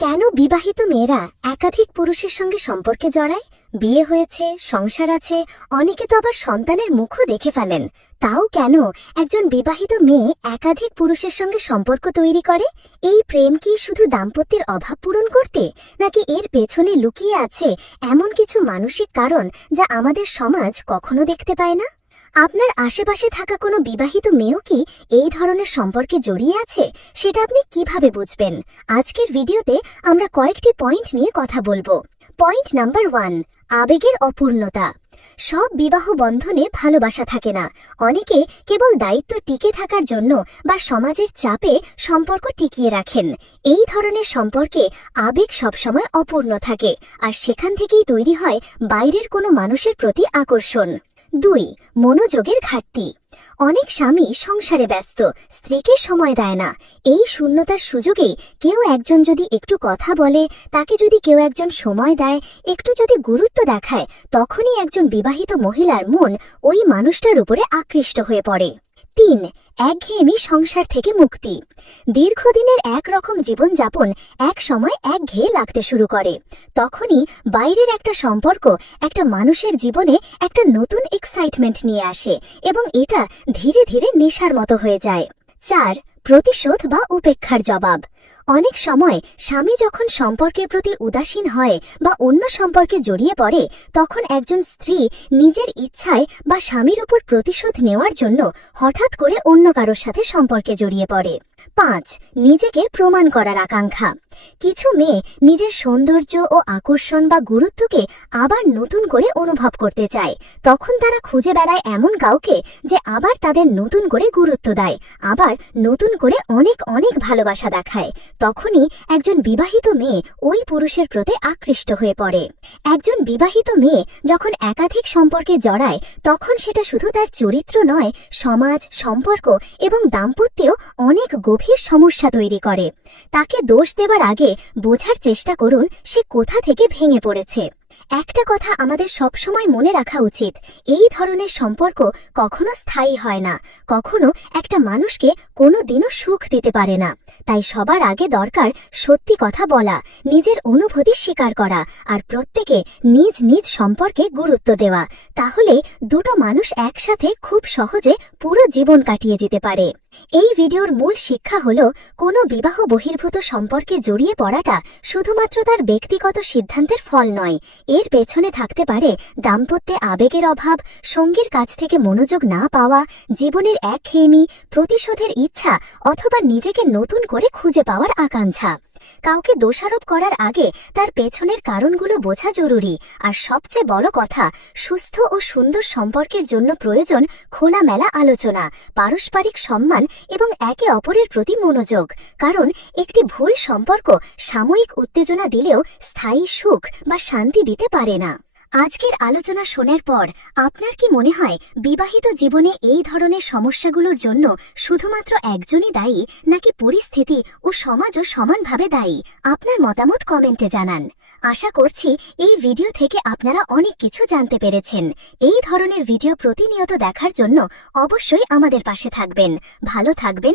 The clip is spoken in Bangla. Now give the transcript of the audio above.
কেন বিবাহিত মেয়েরা একাধিক পুরুষের সঙ্গে সম্পর্কে জড়ায়? বিয়ে হয়েছে, সংসার আছে, অনেকে তো আবার সন্তানের মুখও দেখে ফেলেন। তাও কেন একজন বিবাহিত মেয়ে একাধিক পুরুষের সঙ্গে সম্পর্ক তৈরি করে? এই প্রেম কি শুধু দাম্পত্যের অভাব পূরণ করতে, নাকি এর পেছনে লুকিয়ে আছে এমন কিছু মানসিক কারণ যা আমাদের সমাজ কখনো দেখতে পায় না? আপনার আশেপাশে থাকা কোনো বিবাহিত মেয়েও কি এই ধরনের সম্পর্কে জড়িয়ে আছে? সেটা আপনি কীভাবে বুঝবেন? আজকের ভিডিওতে আমরা কয়েকটি পয়েন্ট নিয়ে কথা বলব। পয়েন্ট নাম্বার ওয়ান, আবেগের অপূর্ণতা। সব বিবাহ বন্ধনে ভালোবাসা থাকে না। অনেকে কেবল দায়িত্ব টিকে থাকার জন্য বা সমাজের চাপে সম্পর্ক টিকিয়ে রাখেন। এই ধরনের সম্পর্কে আবেগ সবসময় অপূর্ণ থাকে, আর সেখান থেকেই তৈরি হয় বাইরের কোনো মানুষের প্রতি আকর্ষণ। দুই, মনোযোগের ঘাটতি। অনেক স্বামী সংসারে ব্যস্ত, স্ত্রীকে সময় দেয় না। এই শূন্যতার সুযোগে কেউ একজন যদি একটু কথা বলে, তাকে যদি কেউ একজন সময় দেয়, একটু যদি গুরুত্ব দেখায়, তখনই একজন বিবাহিত মহিলার মন ওই মানুষটার উপরে আকৃষ্ট হয়ে পড়ে। তিন একঘেয়েমি সংসার থেকে মুক্তি। দীর্ঘদিনের একরকম জীবনযাপন এক সময় একঘেয়ে লাগতে শুরু করে। তখনই বাইরের একটা সম্পর্ক, একটা মানুষের জীবনে একটা নতুন এক্সাইটমেন্ট নিয়ে আসে এবং এটা ধীরে ধীরে নেশার মতো হয়ে যায়। চার, প্রতিশোধ বা উপেক্ষার জবাব। অনেক সময় স্বামী যখন সম্পর্কের প্রতি উদাসীন হয় বা অন্য সম্পর্কে জড়িয়ে পড়ে, তখন একজন স্ত্রী নিজের ইচ্ছায় বা স্বামীর উপর প্রতিশোধ নেওয়ার জন্য হঠাৎ করে অন্য কারোর সাথে সম্পর্কে জড়িয়ে পড়ে। পাঁচ, নিজেকে প্রমাণ করার আকাঙ্ক্ষা। কিছু মেয়ে নিজের সৌন্দর্য ও আকর্ষণ বা গুরুত্বকে আবার নতুন করে অনুভব করতে চায়। তখন তারা খুঁজে বেড়ায় এমন কাউকে যে আবার তাদের নতুন করে গুরুত্ব দেয়, আবার নতুন করে অনেক অনেক ভালোবাসা দেখায়। তখনই একজন বিবাহিত মেয়ে ওই পুরুষের প্রতি আকৃষ্ট হয়ে পড়ে। একজন বিবাহিত মেয়ে যখন একাধিক সম্পর্কে জড়ায়, তখন সেটা শুধু তার চরিত্র নয়, সমাজ, সম্পর্ক এবং দাম্পত্যেও অনেক গভীর সমস্যা তৈরি করে। তাকে দোষ দেবার আগে বোঝার চেষ্টা করুন সে কোথা থেকে ভেঙে পড়েছে। একটা কথা আমাদের সবসময় মনে রাখা উচিত, এই ধরনের সম্পর্ক কখনো স্থায়ী হয় না, কখনো একটা মানুষকে কোনো দিনও সুখ দিতে পারে না। তাই সবার আগে দরকার সত্যি কথা বলা, নিজের অনুভূতি স্বীকার করা আর প্রত্যেকে নিজ নিজ সম্পর্কে গুরুত্ব দেওয়া। তাহলে দুটো মানুষ একসাথে খুব সহজে পুরো জীবন কাটিয়ে যেতে পারে। এই ভিডিওর মূল শিক্ষা হল, কোনো বিবাহ বহির্ভূত সম্পর্কে জড়িয়ে পড়াটা শুধুমাত্র তার ব্যক্তিগত সিদ্ধান্তের ফল নয় এর পেছনে থাকতে পারে দাম্পত্যে আবেগের অভাব, সঙ্গীর কাছ থেকে মনোযোগ না পাওয়া, জীবনের এক একঘেয়েমি, প্রতিশোধের ইচ্ছা অথবা নিজেকে নতুন করে খুঁজে পাওয়ার আকাঙ্ক্ষা। কাউকে দোষারোপ করার আগে তার পেছনের কারণগুলো বোঝা জরুরি। আর সবচেয়ে বড় কথা, সুস্থ ও সুন্দর সম্পর্কের জন্য প্রয়োজন খোলামেলা আলোচনা, পারস্পরিক সম্মান এবং একে অপরের প্রতি মনোযোগ। কারণ একটি ভুল সম্পর্ক সাময়িক উত্তেজনা দিলেও স্থায়ী সুখ বা শান্তি দিতে পারে না। আজকের আলোচনা শোনার পর আপনার কি মনে হয় বিবাহিত জীবনে এই ধরনের সমস্যাগুলোর জন্য শুধুমাত্র একজনই দায়ী নাকি পরিস্থিতি ও সমাজও সমানভাবে দায়ী? আপনার মতামত কমেন্টে জানান। আশা করছি এই ভিডিও থেকে আপনারা অনেক কিছু জানতে পেরেছেন। এই ধরনের ভিডিও প্রতিনিয়ত দেখার জন্য অবশ্যই আমাদের পাশে থাকবেন। ভালো থাকবেন।